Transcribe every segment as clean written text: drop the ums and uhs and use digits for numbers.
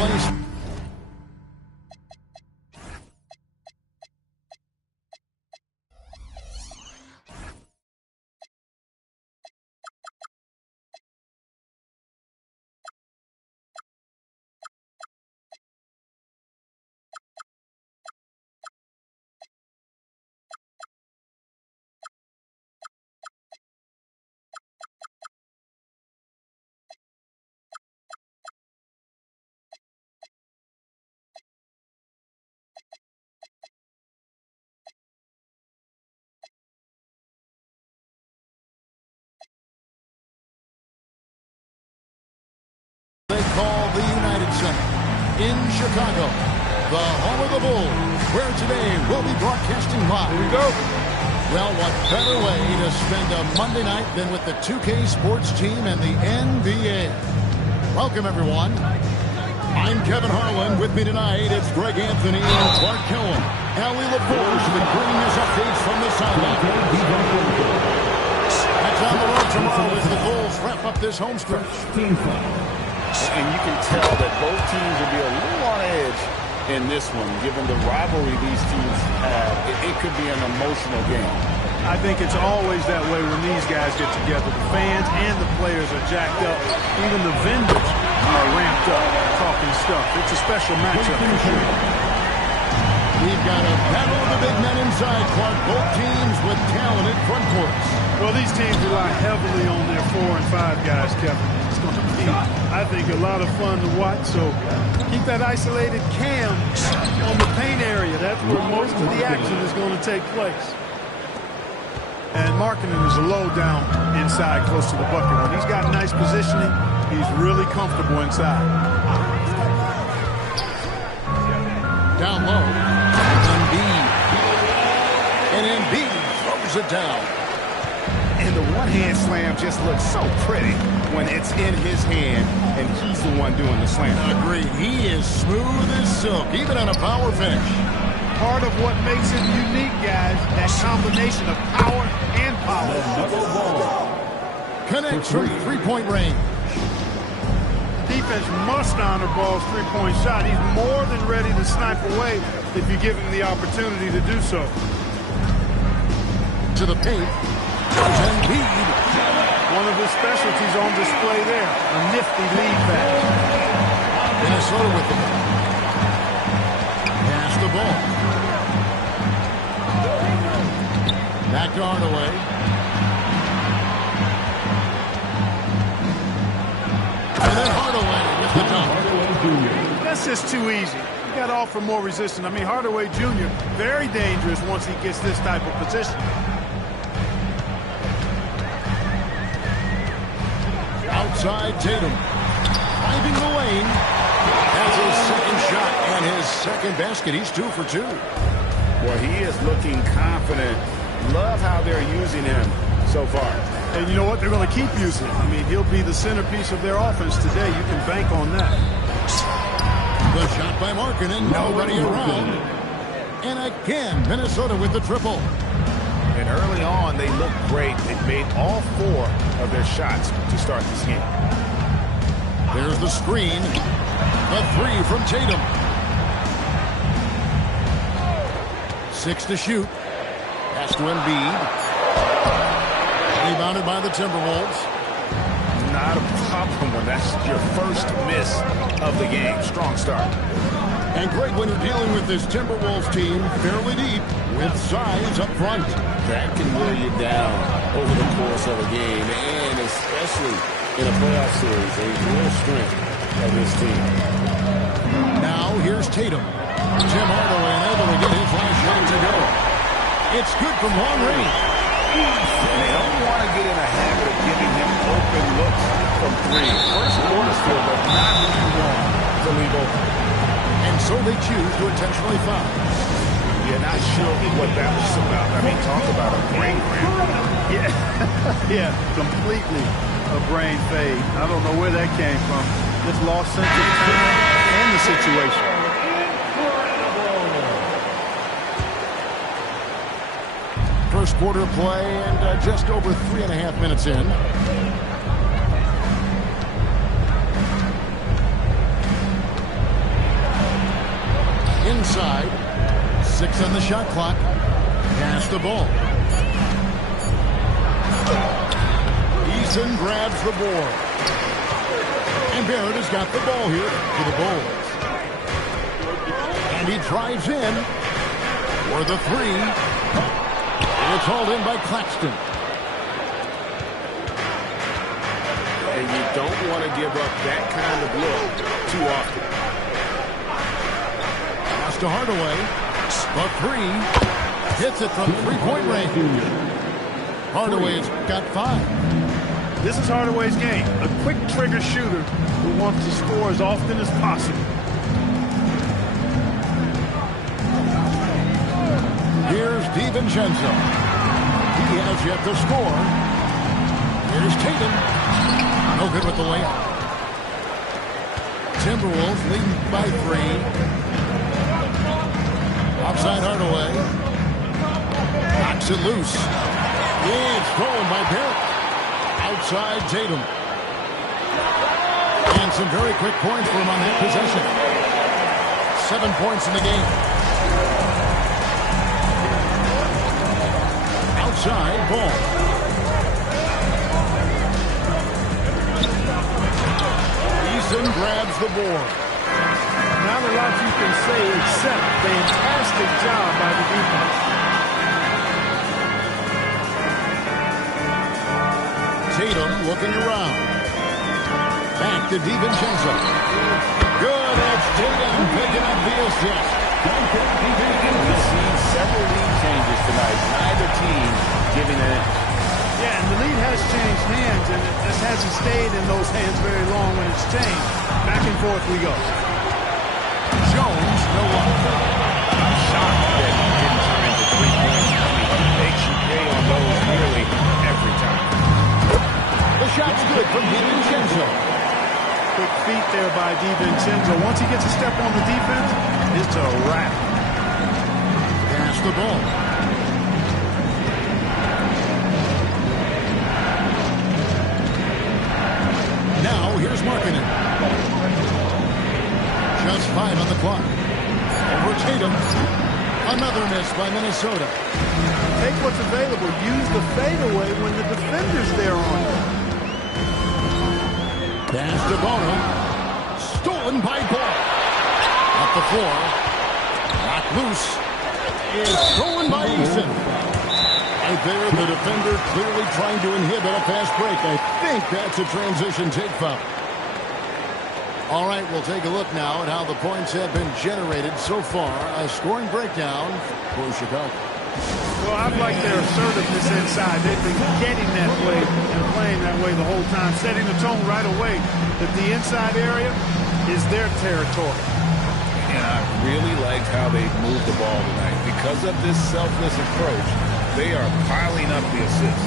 place. They call the United Center in Chicago, the home of the Bulls, where today we'll be broadcasting live. Here we go. Well, what better way to spend a Monday night than with the 2K Sports team and the NBA? Welcome, everyone. I'm Kevin Harlan. With me tonight, it's Greg Anthony and Clark Killen. Allie LaForge will be bringing us updates from the sideline. That's on the road tomorrow as the Bulls wrap up this home stretch. And you can tell that both teams will be a little on edge in this one, given the rivalry these teams have. It could be an emotional game. I think it's always that way when these guys get together. The fans and the players are jacked up. Even the vendors are ramped up, talking stuff. It's a special matchup for sure. We've got a battle of the big men inside, Clark. Both teams with talented front courts. Well, these teams rely heavily on their 4 and 5 guys, Kevin. It's going to be, I think, a lot of fun to watch. So keep that isolated cam on the paint area. That's where most of the action is going to take place. And Markkanen is a low down inside close to the bucket. When he's got nice positioning, he's really comfortable inside. Down low. Embiid. And Embiid throws it down. And the one-hand slam just looks so pretty when it's in his hand and he's the one doing the slam. Agreed. He is smooth as silk, even on a power finish. Part of what makes him unique, guys, that combination of power and power. Connects from three-point range. Defense must honor Ball's three-point shot. He's more than ready to snipe away if you give him the opportunity to do so. To the paint. Embiid. One of his specialties on display there. A nifty lead pass. Minnesota with the ball. Pass the ball. Back to Hardaway. And then Hardaway with the dunk. That's just too easy. You got to offer more resistance. I mean, Hardaway Jr., very dangerous once he gets this type of position. Outside Tatum. Driving the lane. Has his second shot and his second basket. He's 2 for 2. Well, he is looking confident. Love how they're using him so far. And you know what? They're going to keep using him. I mean, he'll be the centerpiece of their offense today. You can bank on that. The shot by Markkanen. Nobody around. And again, Minnesota with the triple. And early on, they looked great. They've made all 4 of their shots to start this game. There's the screen. The 3 from Tatum. 6 to shoot. Pass to Embiid. Rebounded by the Timberwolves. Not a problem when that's your first miss of the game. Strong start. And Greg, when you're dealing with this Timberwolves team, fairly deep, with size up front. That can wear you down over the course of a game, and especially in a playoff series, a real strength of this team. Now here's Tatum. Tim Hardaway unable to get his last shot to go. It's good from long range. And they don't want to get in a habit of giving him open looks from 3. First quarter's field, but not when you want to leave open. And so they choose to intentionally foul. Yeah, not sure what that was about. I mean, talk about a brain cramp. Yeah, completely a brain fade. I don't know where that came from. Just lost sense of time and the situation. First quarter play and just over 3.5 minutes in. shot clock. Pass the ball. Eason grabs the board. And Barrett has got the ball here for the Bulls. And he drives in for the three. It's hauled in by Claxton. And you don't want to give up that kind of look too often. Pass to Hardaway. The three. Hits it from three-point range. Hardaway's got 5. This is Hardaway's game. A quick trigger shooter who wants to score as often as possible. Here's DiVincenzo. He has yet to score. Here's Tatum. No good with the layup. Timberwolves leading by 3. Outside Hardaway. Knocks it loose. It's thrown by Barrett. Outside Tatum. And some very quick points for him on that possession. 7 points in the game. Outside ball. Eason grabs the board. Not a lot you can say except fantastic job by the defense. Tatum looking around. Back to DiVincenzo. Good, it's Tatum picking up the assist. We see several lead changes tonight. Neither team giving an inch. Yeah, and the lead has changed hands, and it just hasn't stayed in those hands very long when it's changed. Back and forth we go. Jones, no one. I'm shocked that he didn't turn into 3 points. He makes you pay on those nearly every time. The shot's good from DiVincenzo. Quick feet there by DiVincenzo. Once he gets a step on the defense, it's a wrap. Pass the ball. Now here's Markkanen. Just 5 on the clock. Over Tatum. Another miss by Minnesota. Take what's available. Use the fadeaway when the defender's there on you. Pass to Bono. Stolen by Ball. Up the floor. Knocked loose. Is stolen by Eason. Right there, the defender clearly trying to inhibit a fast break. I think that's a transition take foul. All right, we'll take a look now at how the points have been generated so far. A scoring breakdown for Chicago. Well, I've liked their assertiveness inside. They've been getting that way and playing that way the whole time, setting the tone right away that the inside area is their territory. And I really liked how they moved the ball tonight. Because of this selfless approach, they are piling up the assists.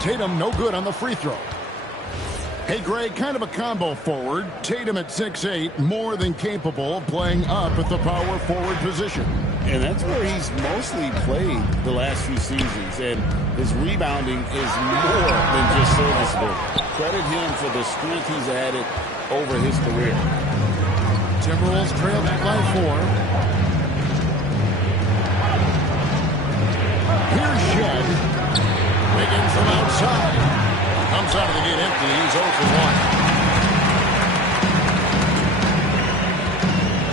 Tatum no good on the free throw. Hey, Greg, kind of a combo forward. Tatum at 6'8", more than capable of playing up at the power forward position. And that's where he's mostly played the last few seasons. And his rebounding is more than just serviceable. Credit him for the strength he's added over his career. Timberwolves trail back by 4. Here's Shed. Wiggins from outside. Comes out of the gate empty. He's 0 for 1.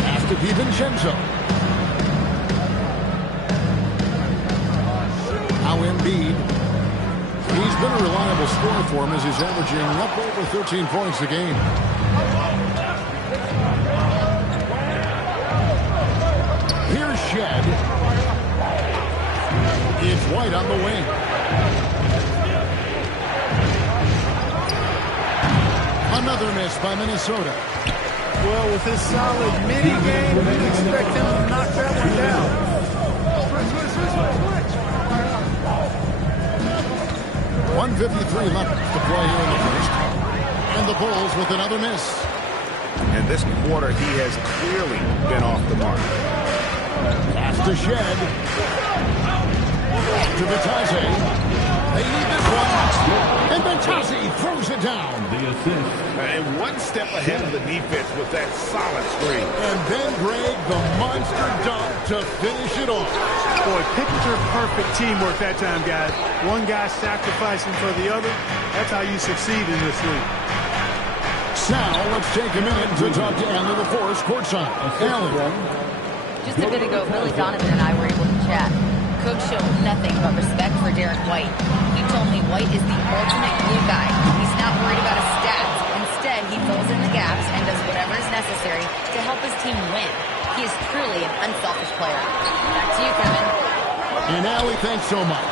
Pass to DiVincenzo. Now Embiid. He's been a reliable scorer for him as he's averaging up over 13 points a game. Here's Shed. It's White on the wing. Another miss by Minnesota. Well, with his solid mini-game, you'd expect him to knock that one down. 1:53 left to play here in the first. And the Bulls with another miss. In this quarter, he has clearly been off the mark. Pass to Shed. To Vitesse. They need this one. And Batazzi throws it down. And one step ahead of the defense with that solid screen. And then Greg, the monster dunk to finish it off. Boy, picture-perfect teamwork that time, guys. One guy sacrificing for the other. That's how you succeed in this league. Now, let's take a minute to talk to Alan LaForce courtside. Alan. Just a bit ago, Billy Donovan and I were able to chat. Coach showed nothing but respect for Derek White. He told me White is the ultimate glue guy. He's not worried about his stats. Instead, he fills in the gaps and does whatever is necessary to help his team win. He is truly an unselfish player. Back to you, Kevin. And Allie, thanks so much.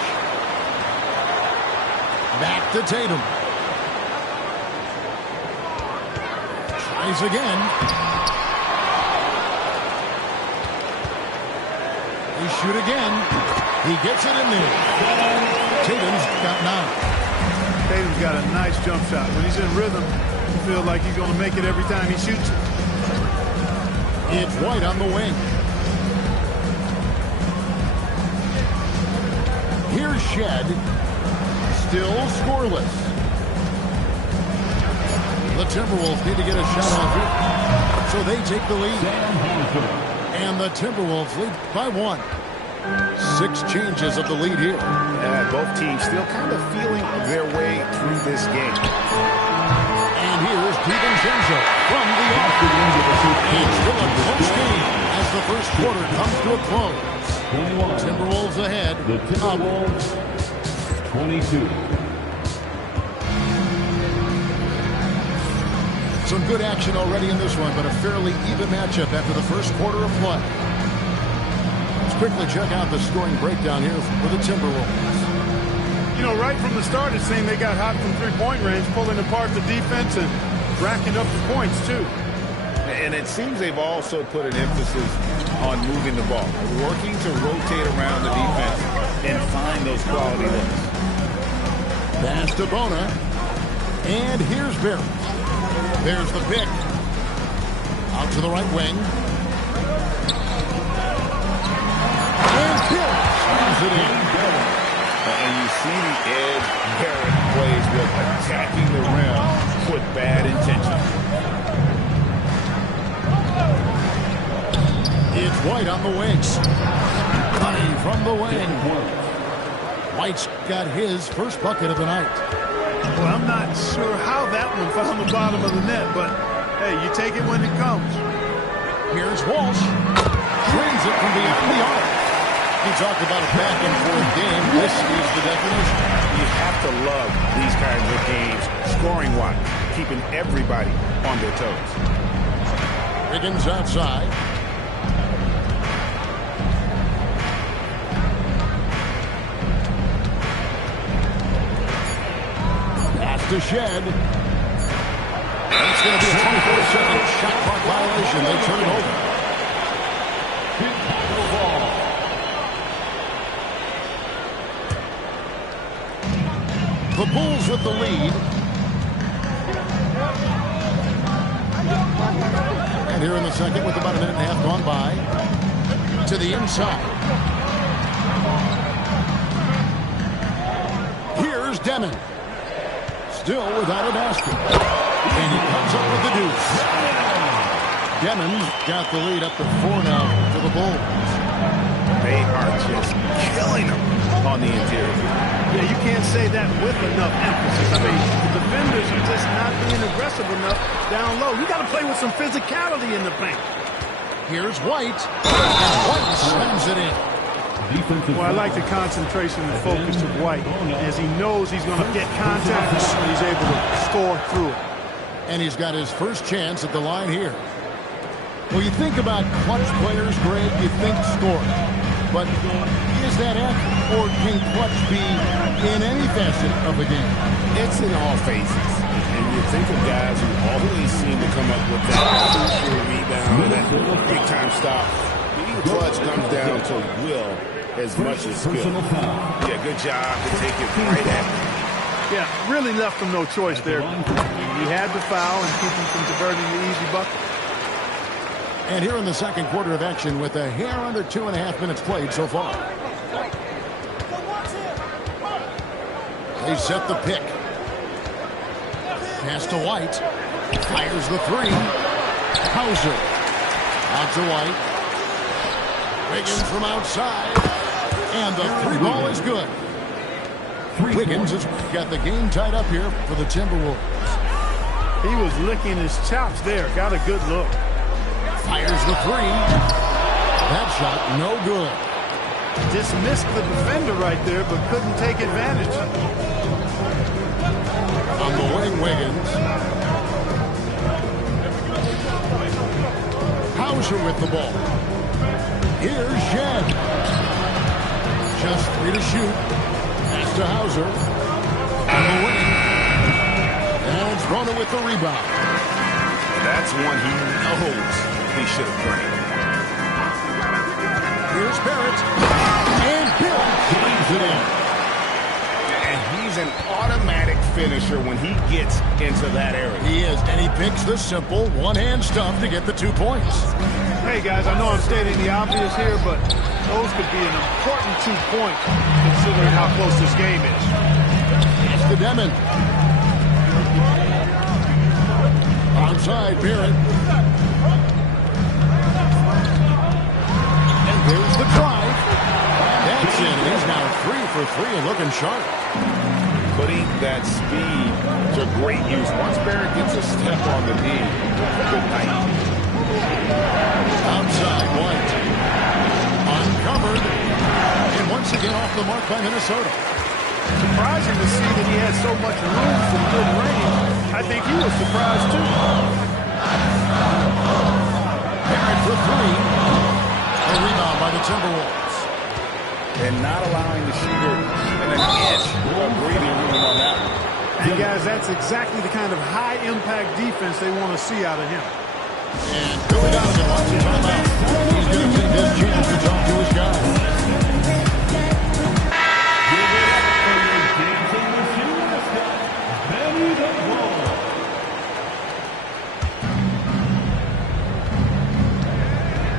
Back to Tatum. Tries again. They shoot again. He gets it in there. Tatum's got 9. Tatum's got a nice jump shot. When he's in rhythm, you feel like he's going to make it every time he shoots it. It's White on the wing. Here's Shed. Still scoreless. The Timberwolves need to get a shot off here. So they take the lead. And the Timberwolves lead by 1. 6 changes of the lead here. Both teams still kind of feeling their way through this game. And here's DiVincenzo from the off. It's still a close game as the first quarter comes to a close. Timberwolves ahead. The Timberwolves 22. Some good action already in this one, but a fairly even matchup after the first quarter of play. Let's quickly check out the scoring breakdown here for the Timberwolves. You know, right from the start, it seemed they got hot from three-point range, pulling apart the defense and racking up the points, too. And it seems they've also put an emphasis on moving the ball, working to rotate around the defense and find those quality looks. Pass to Bona. And here's Barrett. There's the pick. Out to the right wing. And Barrett slams it in. And you see the edge Barrett plays with, attacking the rim with bad intention. It's White on the wings. Coming from the wing. White's got his first bucket of the night. Well, I'm not sure how that one found the bottom of the net, but, hey, you take it when it comes. Here's Walsh. Drains it from beyond the arc. We talked about a back-and-forth game. This is the definition. You have to love these kinds of games, scoring-wise, keeping everybody on their toes. Wiggins outside. Pass to Shed. It's going to be a 24-second shot clock violation. They turn it over. The Bulls with the lead. And here in the second with about a minute and a half gone by. To the inside. Here's Demon. Still without a basket. And he comes up with the deuce. Demon's got the lead up to 4 now to the Bulls. They are just killing them on the interior. Yeah, you can't say that with enough emphasis. I mean, the defenders are just not being aggressive enough down low. You got to play with some physicality in the paint. Here's White. And White slams it in. Well, I like the concentration and focus of White. As he knows he's going to get contact, and he's able to score through it. And he's got his first chance at the line here. Well, you think about clutch players, Greg, you think scoring. But is that accurate, or can clutch be in any facet of the game? It's in all phases. And you think of guys who always seem to come up with that crucial rebound, that big-time stop. Being clutch comes down to will as much as skill. Yeah, good job to take it right at him. Yeah, really left him no choice there. He had the foul and keep him from diverting the easy bucket. And here in the second quarter of action with a hair under 2.5 minutes played so far. They set the pick. Pass to White. Fires the three. Hauser. Out to White. Wiggins from outside. And the three ball is good. Wiggins has got the game tied up here for the Timberwolves. He was licking his chops there. Got a good look. Fires the three. That shot no good. Just missed the defender right there, but couldn't take advantage. On the wing, Wiggins. Hauser with the ball. Here's Shen. Just 3 to shoot. Pass to Hauser. On the wing. And Rona with the rebound. That's one he knows he should have played. Here's Barrett. And Bill slams it in. And he's an automatic finisher when he gets into that area. He is, and he picks the simple one-hand stuff to get the 2 points. Hey, guys, I know I'm stating the obvious here, but those could be an important 2 points considering how close this game is. Pass to Demon. Outside, Barrett. And there's the drive. That's in. He's now 3 for 3 and looking sharp. Putting that speed to great use. Once Barrett gets a step on the knee, good night. Outside, White. Uncovered. And once again off the mark by Minnesota. Surprising to see that he had so much room for good range. I think he was surprised, too. Barrett for 3. A rebound by the Timberwolves. And not allowing the shooter even an inch of breathing room on that one. And, guys, that's exactly the kind of high-impact defense they want to see out of him. And Billy Donovan wants to time out. He's going to take this chance to talk to his guys.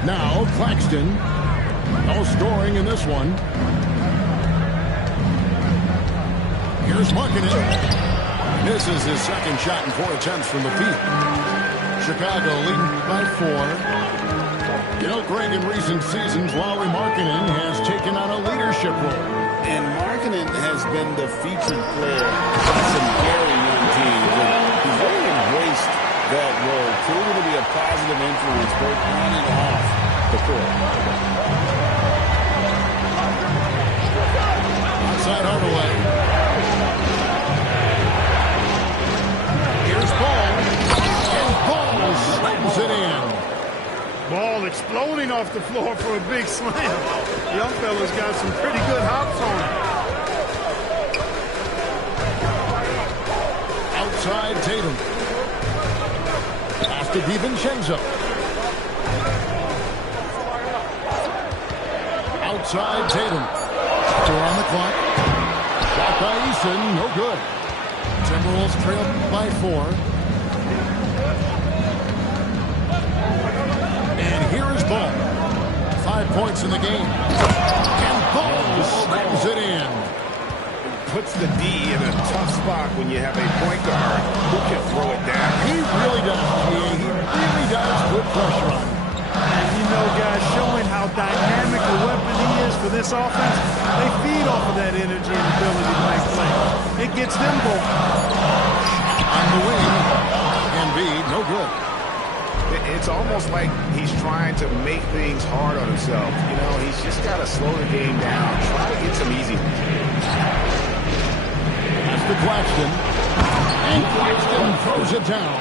Now Claxton. No scoring in this one. Here's Markkanen. Misses his second shot in 4 attempts from the field. Chicago leading by 4. You know, Greg, in recent seasons, Lauri Markkanen has taken on a leadership role. And Markkanen has been the featured player on some very young teams. And he's really embraced that role, proven to be a positive influence both on and off the court. Outside Hardaway. Here's Ball. And Ball slams it in. Ball exploding off the floor for a big slam. Young fella's got some pretty good hops on him. Outside Tatum. Pass to DiVincenzo. Outside Tatum. 4 on the clock. Shot by Eason. No good. Timberwolves trail by 4. And here is Ball. 5 points in the game. And Ball slams it in. Puts the D in a tough spot when you have a point guard who can throw it down. He really does. He really does put pressure on him. And you know, guys, showing how dynamic a weapon he is for this offense, they feed off of that energy and ability to make plays. It gets them going. On the wing. Embiid, no good. It's almost like he's trying to make things hard on himself. You know, he's just got to slow the game down, try to get some easy. That's the Claxton. And Claxton throws it down.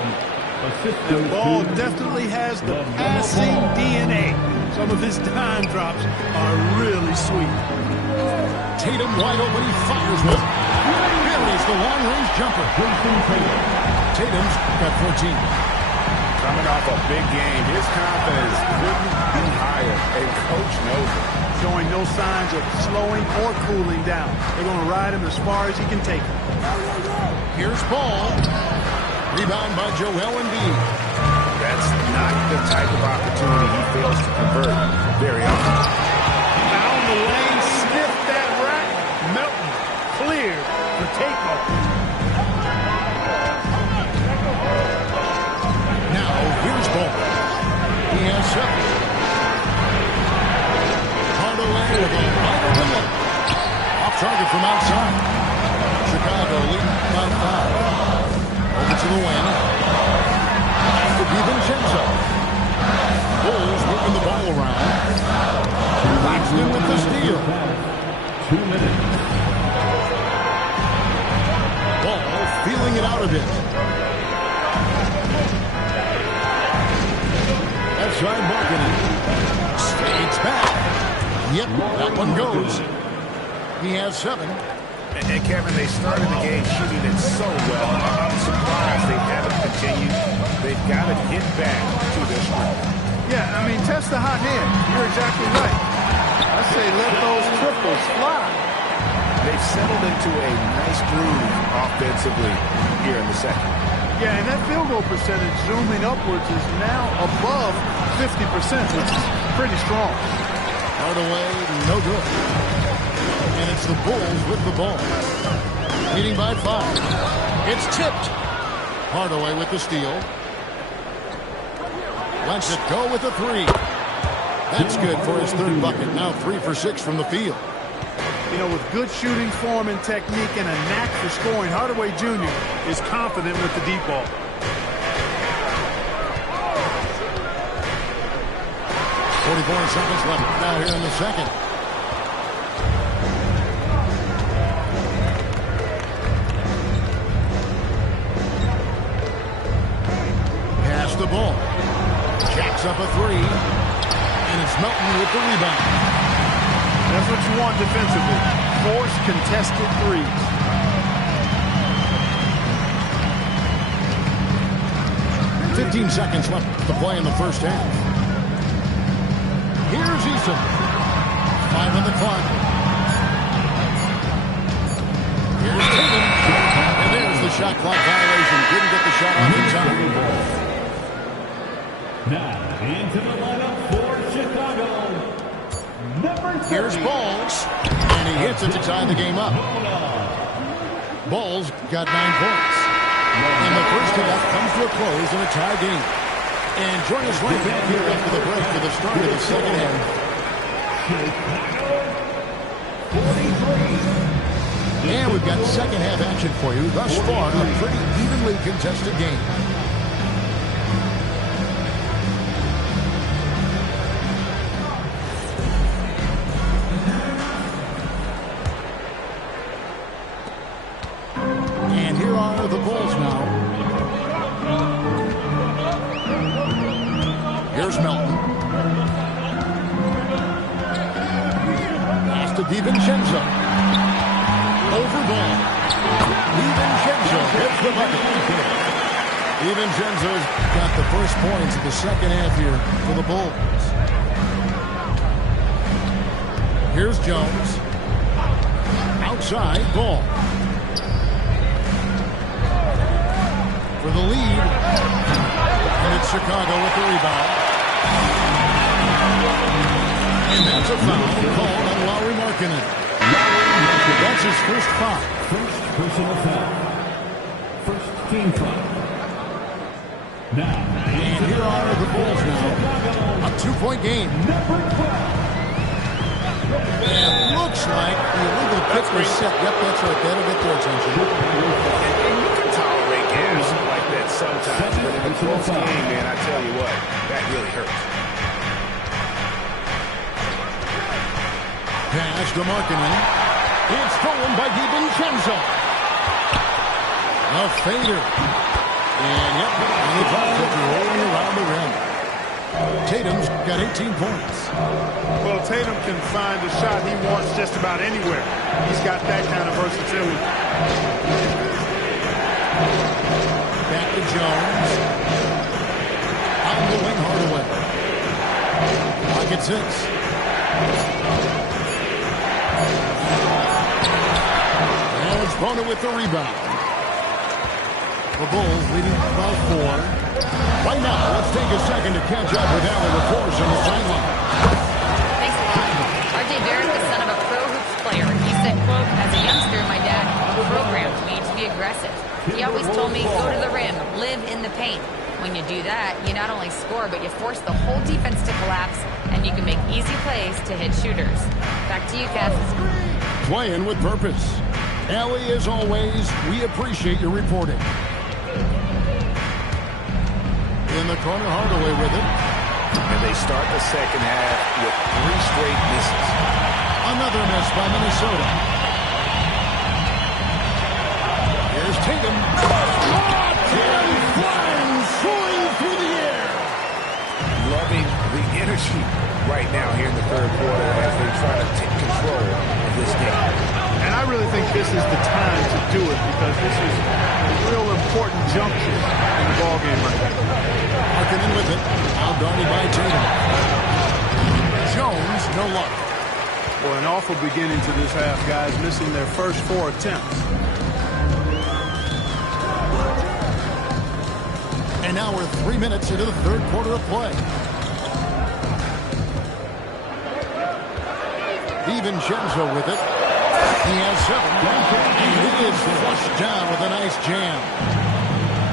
The Ball definitely has the passing DNA. Some of his dime drops are really sweet. Tatum wide open, he fires one. Buries the long-range jumper. Tatum's got 14. Coming off a big game, his confidence couldn't be higher, and Coach knows it. Showing no signs of slowing or cooling down. They're going to ride him as far as he can take him. Here's Ball. Rebound by Joel Embiid. That's not the type of opportunity he fails to convert very often. Down the lane, sniffed that rack. Melton cleared for takeoff. Chicago leading by 5. Over to the wing. To DiVincenzo. Bulls moving the ball around. Claxton with the steal. 2 minutes. Ball feeling it out a bit. Left side Markkanen. Fades back. Yep, that one goes. He has 7. And Kevin, they started the game shooting it so well. I'm surprised they haven't continued. They've got to get back to their strength. Yeah, I mean, test the hot hand. You're exactly right. I say let those triples fly. They've settled into a nice groove offensively here in the second. Yeah, and that field goal percentage zooming upwards is now above 50%, which is pretty strong. Hardaway, no good. And it's the Bulls with the ball. Leading by 5. It's tipped. Hardaway with the steal. Lets it go with the 3. That's good for his 3rd bucket. Now 3 for 6 from the field. You know, with good shooting form and technique and a knack for scoring, Hardaway Jr. is confident with the deep ball. .44 seconds left now here in the second. Pass the ball. Jacks up a 3. And it's Melton with the rebound. That's what you want defensively. Force contested threes. .15 seconds left to play in the first half. Here's Eason. 5 on the clock. Here's Tatum. And there's the shot clock violation. Didn't get the shot off in time. Now into the lineup for Chicago. Here's Balls, and he hits it to tie the game up. Balls got 9 points. And the first half comes to a close in a tie game. And join us right back here after the break for the start of the second half. And we've got second half action for you. Thus far, a pretty evenly contested game. The Bulls now. Here's Melton. Pass to DiVincenzo. Over ball. DiVincenzo hits the bucket. DiVincenzo's got the first points of the second half here for the Bulls. Here's Jones. Outside ball. For the lead, and it's Chicago with the rebound. And that's a foul called on Lauri Markkanen. That's his first foul. First personal foul. First team foul. Now, and here are the Bulls now. A 2-point game. And looks like the illegal pick was set. Yep, that's right. That'll get their attention. And you can tolerate games like that sometimes, but in a close game, man, I tell you what, that really hurts. Pass to Markkanen. It's stolen by DiVincenzo. A fader. And yep, and the ball rolling around the rim. Tatum's got 18 points. Well, Tatum can find a shot he wants just about anywhere. He's got that kind of versatility. Back to Jones. On the wing, Hardaway. Pocket 6. And it's Bona with the rebound. The Bulls leading by 4. Right now, let's take a second to catch up with Allie LaForce on the sideline. Thanks a lot. R.J. Barrett, the son of a pro hoops player. He said, quote, as a youngster, my dad programmed me to be aggressive. He always told me, go to the rim, live in the paint. When you do that, you not only score, but you force the whole defense to collapse, and you can make easy plays to hit shooters. Back to you, Kev. Playing with purpose. Ellie, as always, we appreciate your reporting. In the corner, Hardaway with it. And they start the second half with 3 straight misses. Another miss by Minnesota. Here's Tatum. Tatum flying, soaring through the air. Loving the energy right now here in the third quarter as they try to take control of this game. And I really think this is the time to do it because this is a real important juncture in the ballgame right now. Marking in with it. Now guarded by Tatum. Jones, no luck. Well, an awful beginning to this half, guys, missing their first 4 attempts. And now we're 3 minutes into the third quarter of play. DiVincenzo with it. He has 7. And he is flushed down with a nice jam.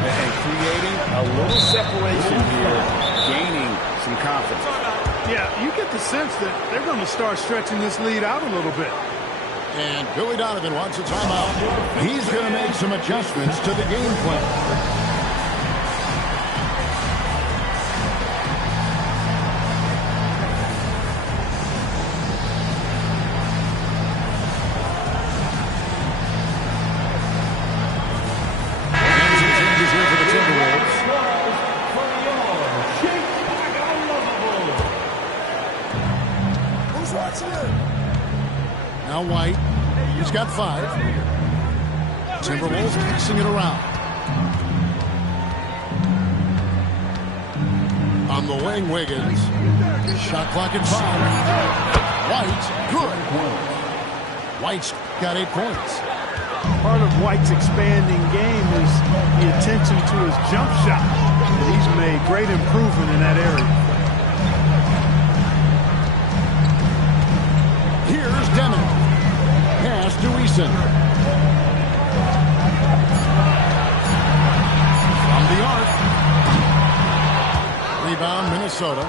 And creating a little separation here, gaining some confidence. Yeah, you get the sense that they're going to start stretching this lead out a little bit. And Billy Donovan wants a timeout. He's going to make some adjustments to the game plan. Now White, he's got 5. Timberwolves mixing it around. On the wing, Wiggins. Shot clock at 5. White, good. White's got 8 points. Part of White's expanding game is the attention to his jump shot. And he's made great improvement in that area. Here's Demon. Pass to Eason. From the arc. Rebound, Minnesota.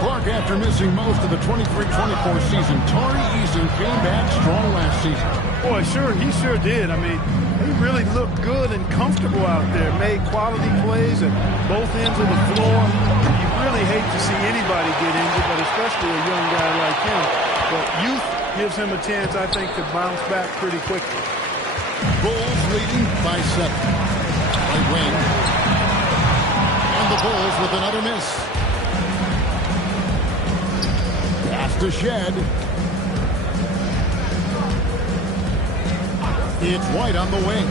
Clark, after missing most of the 23-24 season, Tari Eason came back strong last season. Boy, he sure did. I mean, he really looked good and comfortable out there. Made quality plays at both ends of the floor. You really hate to see anybody get injured, but especially a young guy like him. But youth gives him a chance, I think, to bounce back pretty quickly. Bulls leading by 7. Right wing. And the Bulls with another miss. Pass to Shed. It's White on the wing.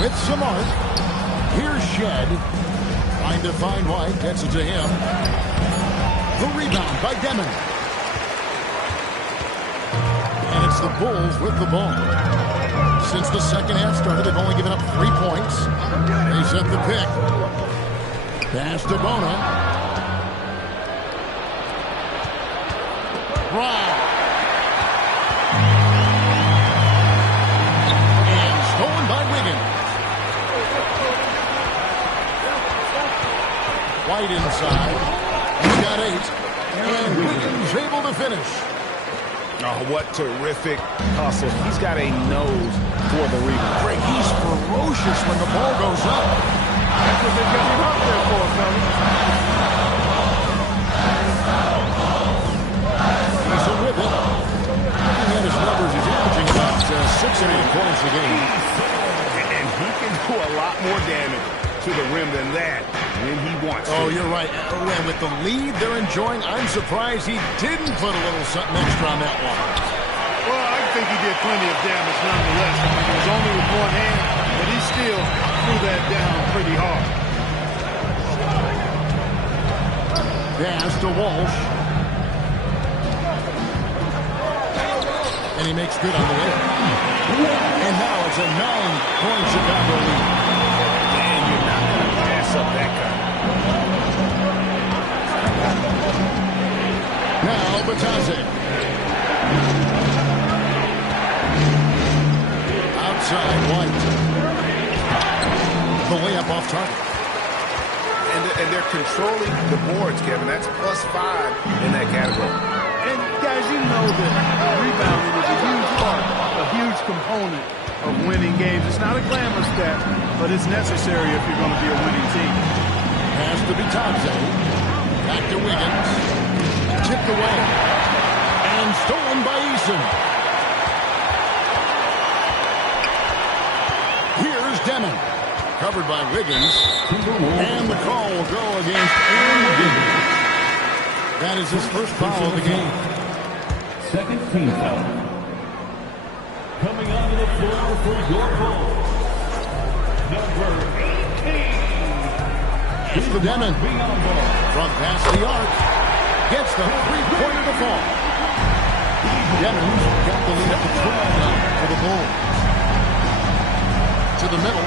With some art. Here's Shed. Trying to find White. Gets it to him. The rebound by Demon. And it's the Bulls with the ball. Since the second half started, they've only given up 3 points. They set the pick. Pass to Bona. Brown. And stolen by Wiggins. White inside. He's got 8. And Wiggins able to finish. Oh, what terrific hustle. He's got a nose for the rebound. Great. He's ferocious when the ball goes up. That's what they've got him out there for, fellas. He's with it. Looking at his numbers, he's averaging about 6 and 8 points a game. And he can do a lot more damage to the rim than that when he wants to. Oh, you're right. And with the lead they're enjoying, I'm surprised he didn't put a little something extra on that one. Well, I think he did plenty of damage nonetheless. I mean, it was only with one hand, but he still threw that down pretty hard. Pass to Walsh. And he makes good on the way. And now it's a 9-point Chicago lead. And you're not going to pass up that kind. Now Batase. Outside White. The layup off target. And they're controlling the boards, Kevin. That's +5 in that category. And guys, you know that rebounding is a huge part, a huge component of winning games. It's not a glamour stat, but it's necessary if you're going to be a winning team. Pass to Bitadze. Back to Wiggins. Tipped away. And stolen by Eason. Here's Demon. Covered by Wiggins. And the call will go against Aaron Wiggins. That is his first foul of the game. Second team foul. Coming onto the floor for your goal. Number 18. It's the Demon. From past the arc. Gets the three-pointer to fall. Demon's got the lead up to 12 now for the Bulls. To the middle.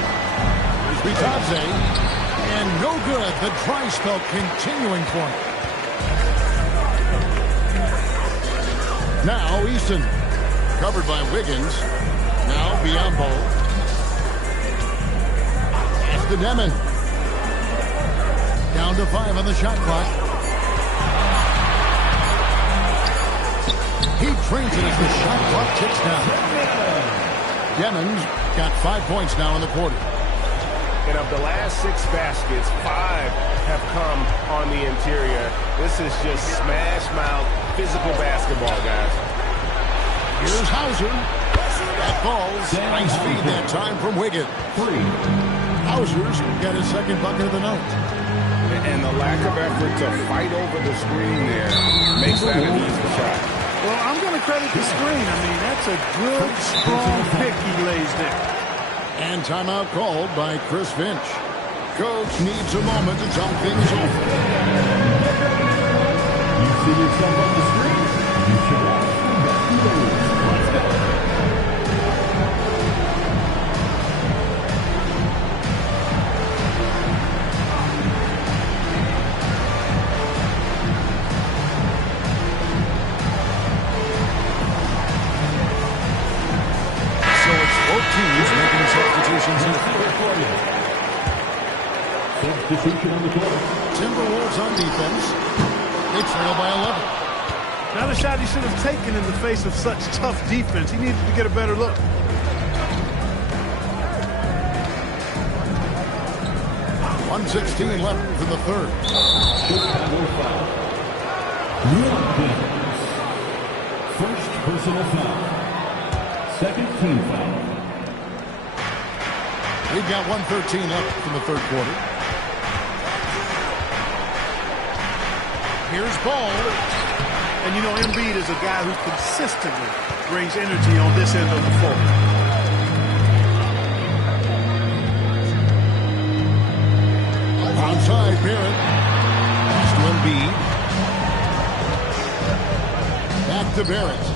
Here's Bitadze. And no good. The dry spell continuing for him. Now Easton. Covered by Wiggins. Now Biyombo. Pass to Demon. Down to 5 on the shot clock. He trains it as the shot clock ticks down. Demon's got 5 points now in the quarter. And of the last 6 baskets, 5 have come on the interior. This is just smash mouth physical basketball, guys. Here's Hauser. That falls. Nice feed that time from Wiggins. Hauser's got his second bucket of the night. And the lack of effort to fight over the screen there makes that an easy shot. Well, I'm going to credit the screen. I mean, that's a good, strong pick he lays there. And timeout called by Chris Finch. Coach needs a moment to talk things over. You see yourself on the screen? You should have. Let's go. Teams making substitutions in the fourth quarter. Substitution on the court. Timberwolves on defense. They trail by 11. Not a shot he should have taken in the face of such tough defense. He needed to get a better look. .116 left in the third. Chicago foul. First personal foul. Second team foul. We've got 1:13 left in the third quarter. Here's Ball. And you know, Embiid is a guy who consistently brings energy on this end of the floor. Onside, Barrett. Pass to Embiid. Back to Barrett.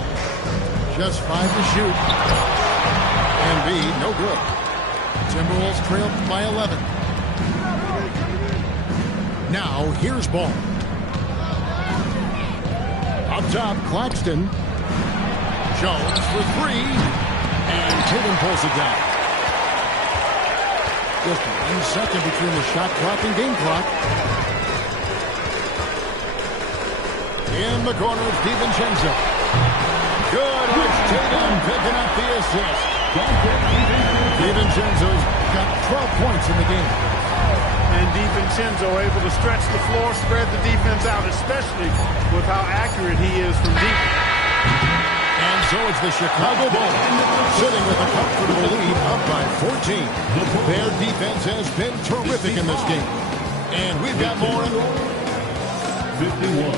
Just 5 to shoot. Embiid, no good. Timberwolves trailed by 11. Now, here's Ball. Up top, Claxton. Jones for 3. And Tatum pulls it down. Just 1 second between the shot clock and game clock. In the corner, it's DiVincenzo. Good, it's Tatum picking up the assist. DiVincenzo's got 12 points in the game. And DiVincenzo able to stretch the floor, spread the defense out, especially with how accurate he is from deep. And so it's the Chicago Bulls sitting with a comfortable lead up by 14. Their defense has been terrific in this game. And we've got more. 51.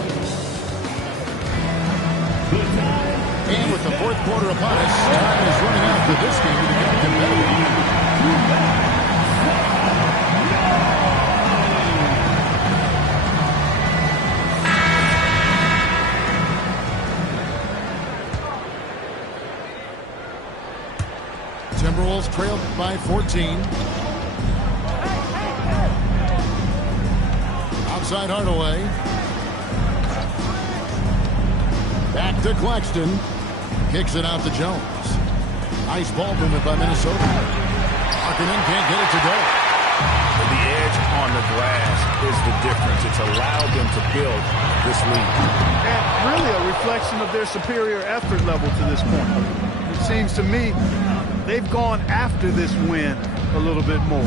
And with the fourth quarter upon us, time is running out for this game to get competitive. Timberwolves trailed by 14. Outside Hardaway. Back to Claxton. Kicks it out to Jones. Nice ball movement by Minnesota. Markkanen can't get it to go. The edge on the glass is the difference. It's allowed them to build this lead. And really a reflection of their superior effort level to this point. It seems to me they've gone after this win a little bit more.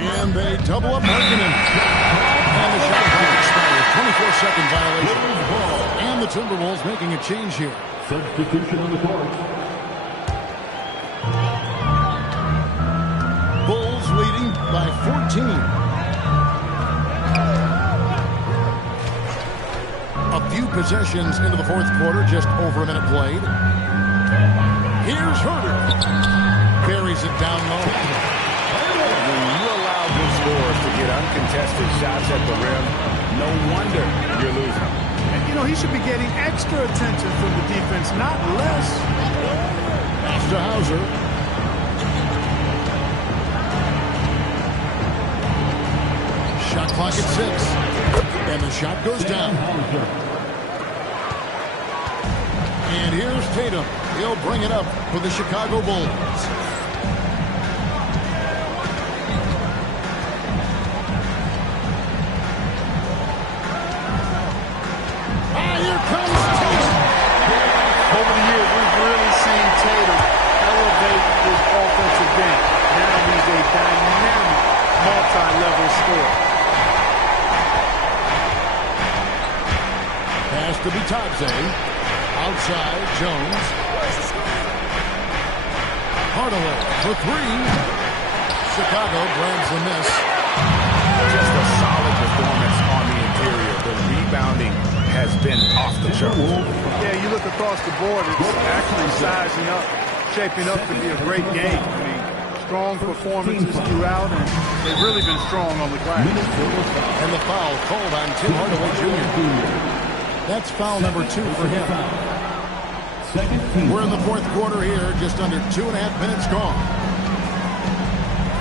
And they double up Markkanen. And the shot clock expires. 24-second violation. And the Timberwolves making a change here. Substitution on the court. Bulls leading by 14. A few possessions into the fourth quarter, just over a minute played. Here's Herter. Buries it down low. Scores to get uncontested shots at the rim. No wonder you're losing. And, you know, he should be getting extra attention from the defense, not less. Pass to Hauser. Shot clock at 6. And the shot goes down. And here's Tatum. He'll bring it up for the Chicago Bulls. Over the years, we've really seen Tatum elevate his offensive game. Now he's a dynamic, multi-level scorer. Pass to Bitadze. Outside, Jones. Hardaway for 3. Chicago grabs the miss. Just a solid performance on the interior. The rebounding has been off the charts. Yeah, you look across the board, it's actually sizing up, shaping up to be a great game. I mean, strong performances throughout, and they've really been strong on the glass. And the foul called on Tim Hardaway Jr. That's foul number 2 for him. We're in the fourth quarter here, just under 2.5 minutes gone.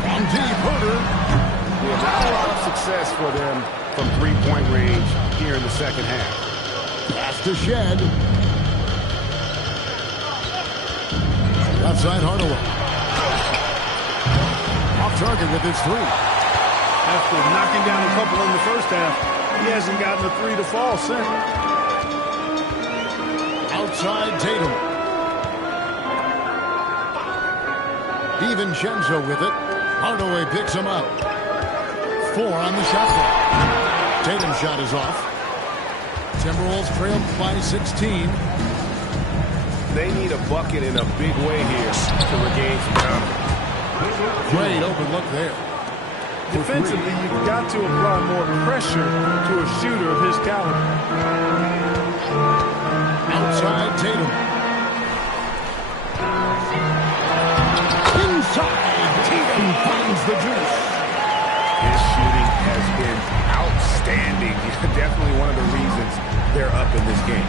From deep, Herter. Yeah, not a lot of success for them from three-point range here in the second half. Pass to Shed. Outside Hardaway. Off target with his 3. After knocking down a couple in the first half, he hasn't gotten a 3 to fall since. Outside Tatum. DiVincenzo with it. Hardaway picks him up. 4 on the shot clock. Tatum's shot is off. Timberwolves trail by 16. They need a bucket in a big way here to regain some confidence. Great open look there. Defensively, you've got to apply more pressure to a shooter of his caliber. Outside Tatum. Inside, Tatum finds the juice. His shooting has been outstanding. Definitely one of the reasons they're up in this game.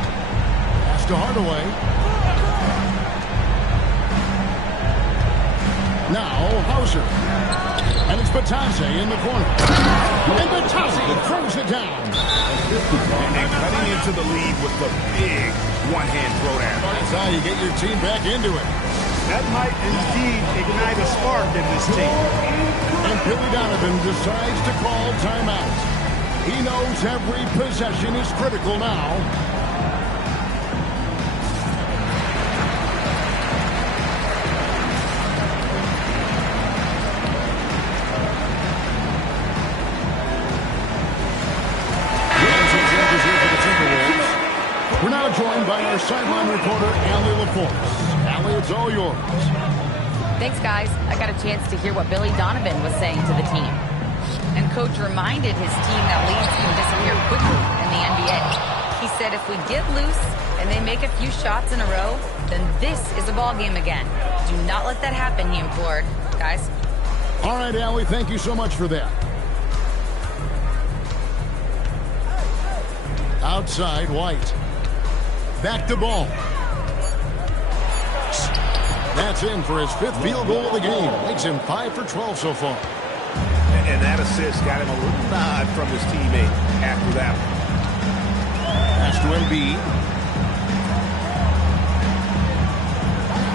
Pass to Hardaway. Now Hauser. And it's Bitadze in the corner. And Bitadze throws it down. And cutting into the lead with the big one-hand throwdown. That's how you get your team back into it. That might indeed ignite a spark in this team. And Billy Donovan decides to call timeout. He knows every possession is critical now. We're now joined by our sideline reporter, Allie LaForce. Allie, it's all yours. Thanks, guys. I got a chance to hear what Billy Donovan was saying to the team. And Coach reminded his team that leads can disappear quickly in the NBA. He said if we get loose and they make a few shots in a row, then this is a ball game again. Do not let that happen, he implored. Guys. All right, Allie, thank you so much for that. Outside, White. Back to Ball. That's in for his 5th field goal of the game. Makes him 5 for 12 so far. And that assist got him a little nod from his teammate after that one. to Embiid.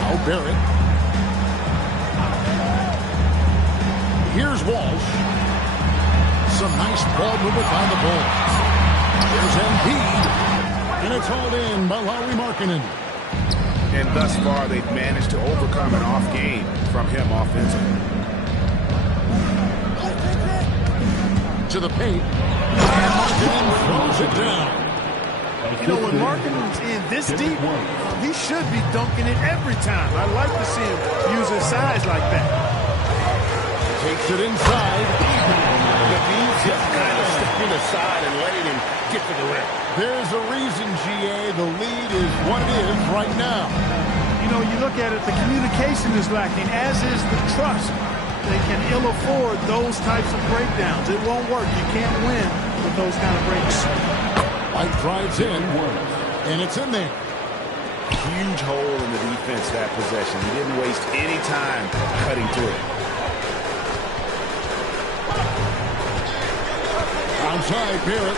Now Barrett. Here's Walsh. Some nice ball movement by the Bulls. There's Embiid. And it's hauled in by Lauri Markkanen. And thus far, they've managed to overcome an off game from him offensively. To the paint. And Markkanen throws it down. You know, when Markkanen's in this deep, he should be dunking it every time. I like to see him use his size like that. Takes it inside. The Bees just kind of stepping aside and letting him get to the rim. There's a reason, GA, the lead is what it is right now. You know, you look at it, the communication is lacking, as is the trust. They can ill afford those types of breakdowns. It won't work. You can't win with those kind of breakdowns. White drives in, and it's in there. Huge hole in the defense that possession. He didn't waste any time cutting through it. Outside, Barrett.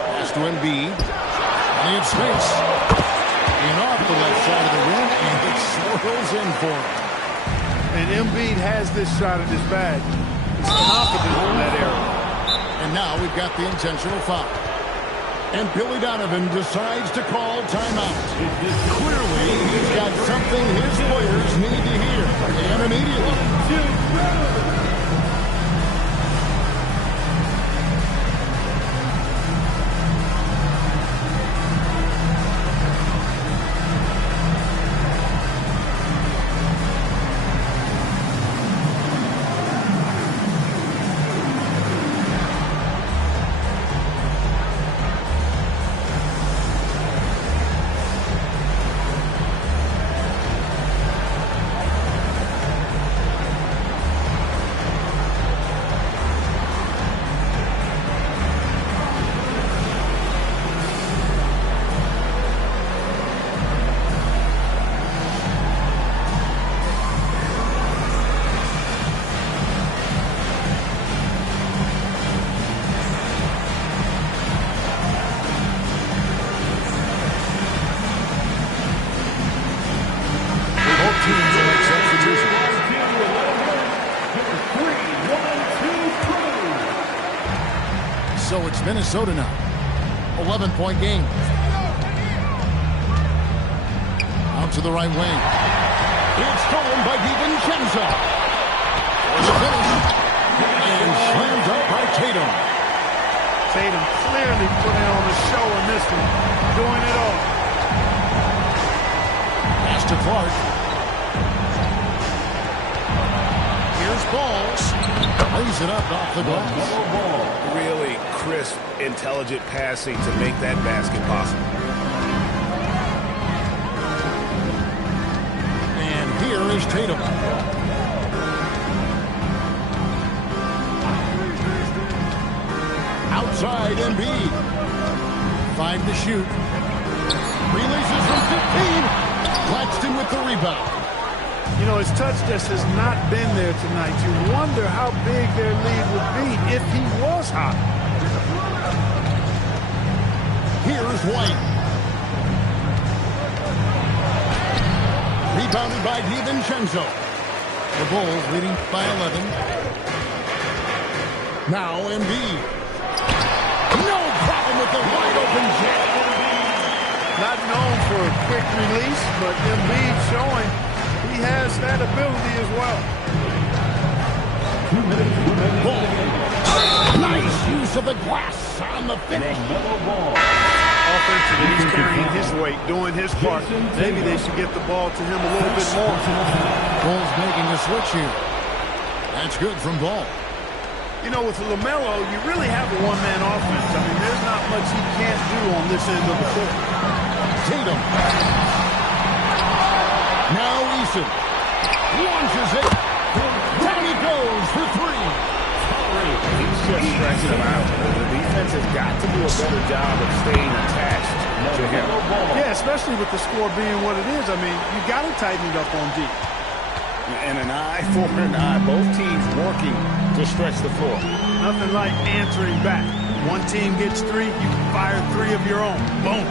Pass to Embiid. And it's space. And off the left side of the rim, and it swirls in for him. And Embiid has this shot in his bag. He's confident in that area. And now we've got the intentional foul. And Billy Donovan decides to call timeout. Clearly, he's got something his players need to hear. And immediately. So it's Minnesota now. 11-point game. Out to the right wing. It's stolen by DiVincenzo. For the finish. And slammed up by Tatum. Tatum clearly putting on a show in this one. Doing it all. Pass to Clark. Here's Balls. Lays it up off the glass. Really crisp, intelligent passing to make that basket possible. And here is Tatum. Outside Embiid. 5 to shoot. Releases from 15. Claxton with the rebound. You know, his touch just has not been there tonight. You wonder how big their lead would be if he was hot. Here's White. Rebounded by DiVincenzo. The Bulls leading by 11. Now Embiid. No problem with the wide open jam. Not known for a quick release, but Embiid showing he has that ability as well. Ball. Nice use of the glass on the finish. Offensively, he's carrying his weight, doing his part. Maybe they should get the ball to him a little bit more. Bulls making a switch here. That's good from Ball. You know, with LaMelo, you really have a one-man offense. I mean, there's not much he can't do on this end of the court. Tatum. Now Eason. Launches it. Down he goes for 3. He's just stretching him out. The defense has got to do a better job of staying attached to him. Yeah, especially with the score being what it is. I mean, you got to tighten it up on D. And an eye for an eye. Both teams working to stretch the floor. Nothing like answering back. One team gets 3, you can fire 3 of your own. Boom.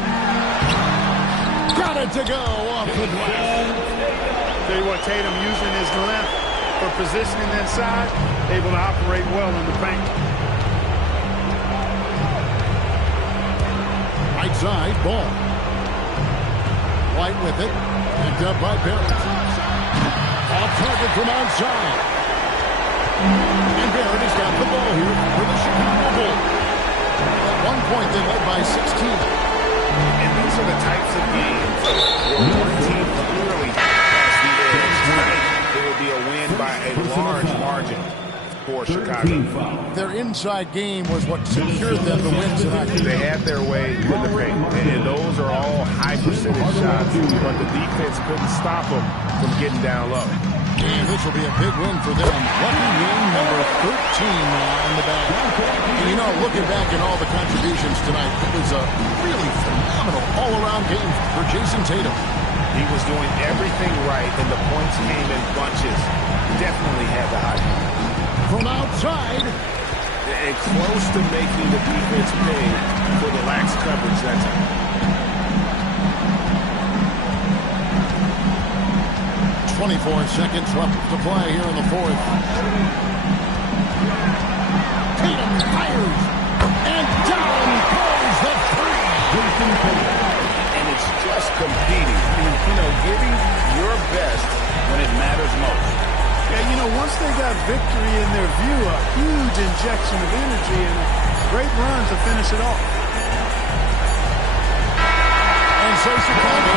Got it to go off the glass. Tell you what, Tatum using his length for positioning inside, able to operate well in the paint. Right side, ball. White with it. Picked up by Barrett. Off target from outside. And Barrett has got the ball here for the Chicago Bulls. At one point, they led by 16. And these are the types of games where one team clearly has the edge. Tonight, it will be a win by a large margin for Chicago. Their inside game was what secured them the win tonight. They had their way in the paint, and those are all high percentage shots, but the defense couldn't stop them from getting down low. And this will be a big win for them. Lucky win number 13 now in the bag. And you know, looking back at all the contributions tonight, it was a really phenomenal all-around game for Jason Tatum. He was doing everything right, and the points came in bunches. Definitely had the hot hand. From outside. And close to making the defense pay for the lax coverage that time. 24 seconds left to play here in the fourth. Tatum fires. And down goes the three. And it's just competing. You know, giving your best when it matters most. Yeah, you know, once they got victory in their view, a huge injection of energy and a great run to finish it off. And so Chicago